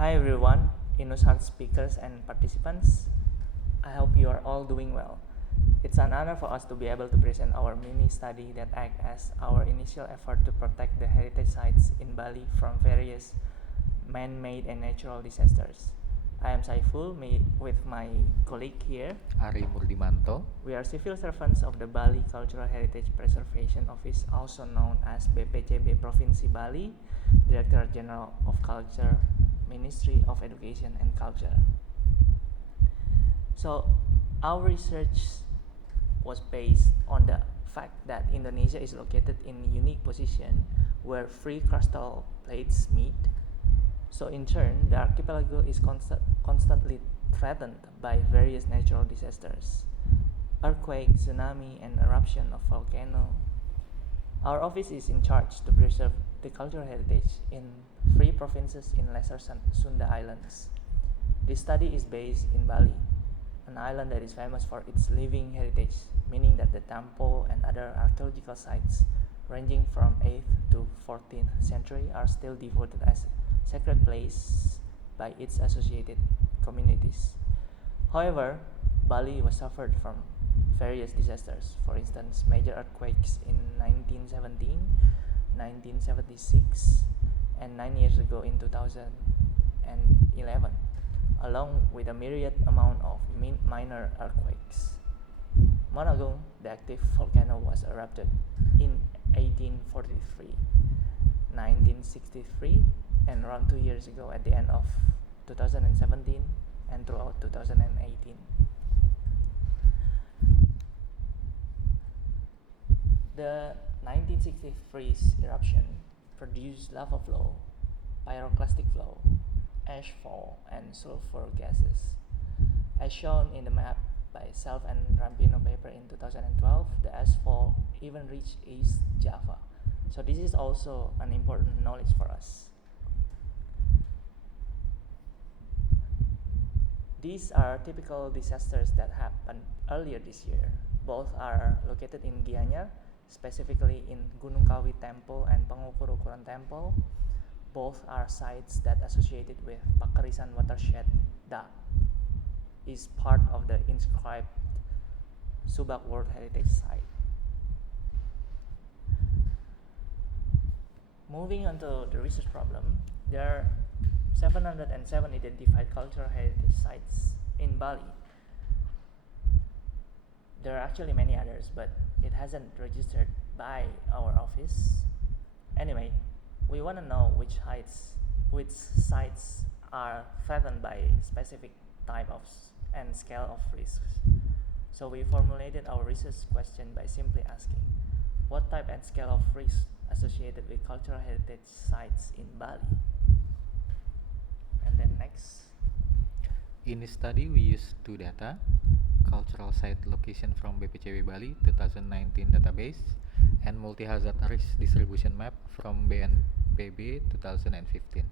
Hi everyone, Inusharts speakers and participants. I hope you are all doing well. It's an honor for us to be able to present our mini study that acts as our initial effort to protect the heritage sites in Bali from various man-made and natural disasters. I am Saiful with my colleague here. Ari Murdimanto. We are civil servants of the Bali Cultural Heritage Preservation Office, also known as BPCB Provinsi Bali, Directorate General of Culture, Ministry of Education and Culture. So, our research was based on the fact that Indonesia is located in a unique position where three crustal plates meet. So, in turn, the archipelago is constantly threatened by various natural disasters, earthquake, tsunami, and eruption of volcano. Our office is in charge to preserve the cultural heritage in three provinces in Lesser Sunda Islands. This study is based in Bali, an island that is famous for its living heritage, meaning that the temple and other archaeological sites ranging from 8th to 14th century are still devoted as sacred place by its associated communities. However, Bali was suffered from various disasters. For instance, major earthquakes in 1917, 1976, and 9 years ago in 2011, along with a myriad amount of minor earthquakes. Mount Agung, the active volcano, was erupted in 1843, 1963, and around 2 years ago at the end of 2017 and throughout 2018. The 1963 eruption produced lava flow, pyroclastic flow, ash fall, and sulfur gases. As shown in the map by Self and Rampino paper in 2012, the ash fall even reached East Java. So this is also an important knowledge for us. These are typical disasters that happened earlier this year. Both are located in Gianyar, specifically in Gunung Kawi Temple and Pengukur-Ukuran Temple. Both are sites that associated with Bakhrisan watershed that is part of the inscribed Subak World Heritage Site. Moving on to the research problem, there are 707 identified cultural heritage sites in Bali. There are actually many others, but it hasn't registered by our office. Anyway, we want to know which sites are threatened by specific type of and scale of risks. So we formulated our research question by simply asking, what type and scale of risk associated with cultural heritage sites in Bali? And then next. In this study, we used two data: cultural site location from BPCB Bali 2019 database and multi-hazard risk distribution map from BNPB 2015.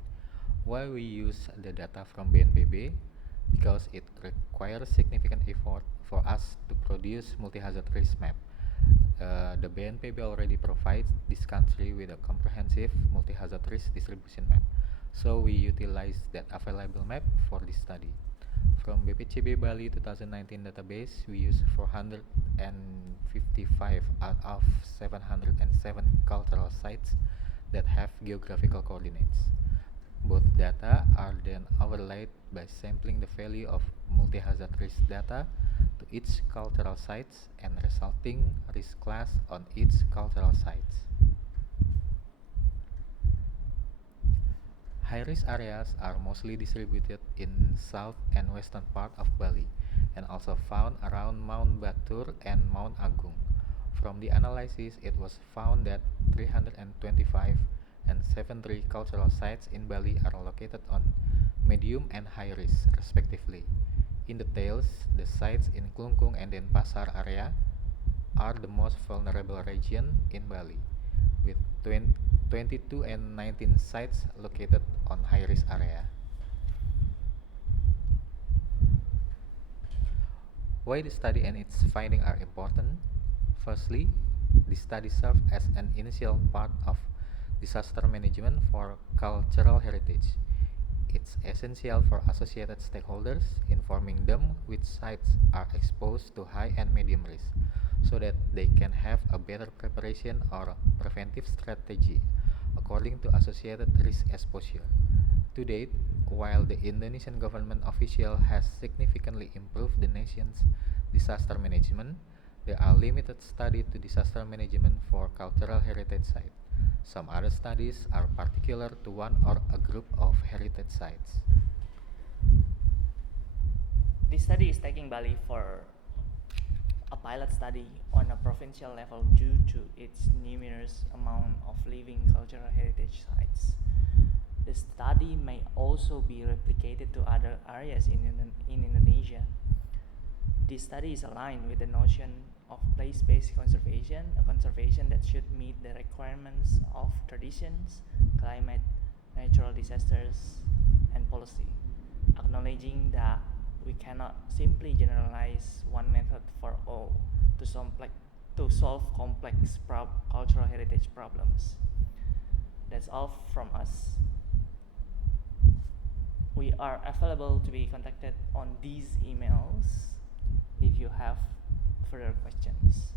Why we use the data from BNPB? Because it requires significant effort for us to produce multi-hazard risk map. The BNPB already provides this country with a comprehensive multi-hazard risk distribution map, so we utilize that available map for this study. From BPCB Bali 2019 database, we use 455 out of 707 cultural sites that have geographical coordinates. Both data are then overlaid by sampling the value of multi-hazard risk data to each cultural sites and resulting risk class on each cultural sites. High-risk areas are mostly distributed in south and western part of Bali and also found around Mount Batur and Mount Agung. From the analysis, it was found that 325 and 73 cultural sites in Bali are located on medium and high risk, respectively. In details, the sites in Klungkung and Denpasar area are the most vulnerable region in Bali, with 22 and 19 sites located on high-risk area. Why the study and its findings are important? Firstly, the study served as an initial part of disaster management for cultural heritage. It's essential for associated stakeholders, informing them which sites are exposed to high and medium risk, so that they can have a better preparation or preventive strategy according to associated risk exposure. To date, while the Indonesian government official has significantly improved the nation's disaster management, there are limited studies to disaster management for cultural heritage sites. Some other studies are particular to one or a group of heritage sites. This study is taking Bali for a pilot study on a provincial level due to its numerous amount of living cultural heritage sites. The study may also be replicated to other areas in Indonesia. This study is aligned with the notion of place-based conservation, a conservation that should meet the requirements of traditions, climate, natural disasters, and policy, acknowledging that we cannot simply generalize one method for all to solve complex cultural heritage problems. That's all from us. We are available to be contacted on these emails if you have further questions.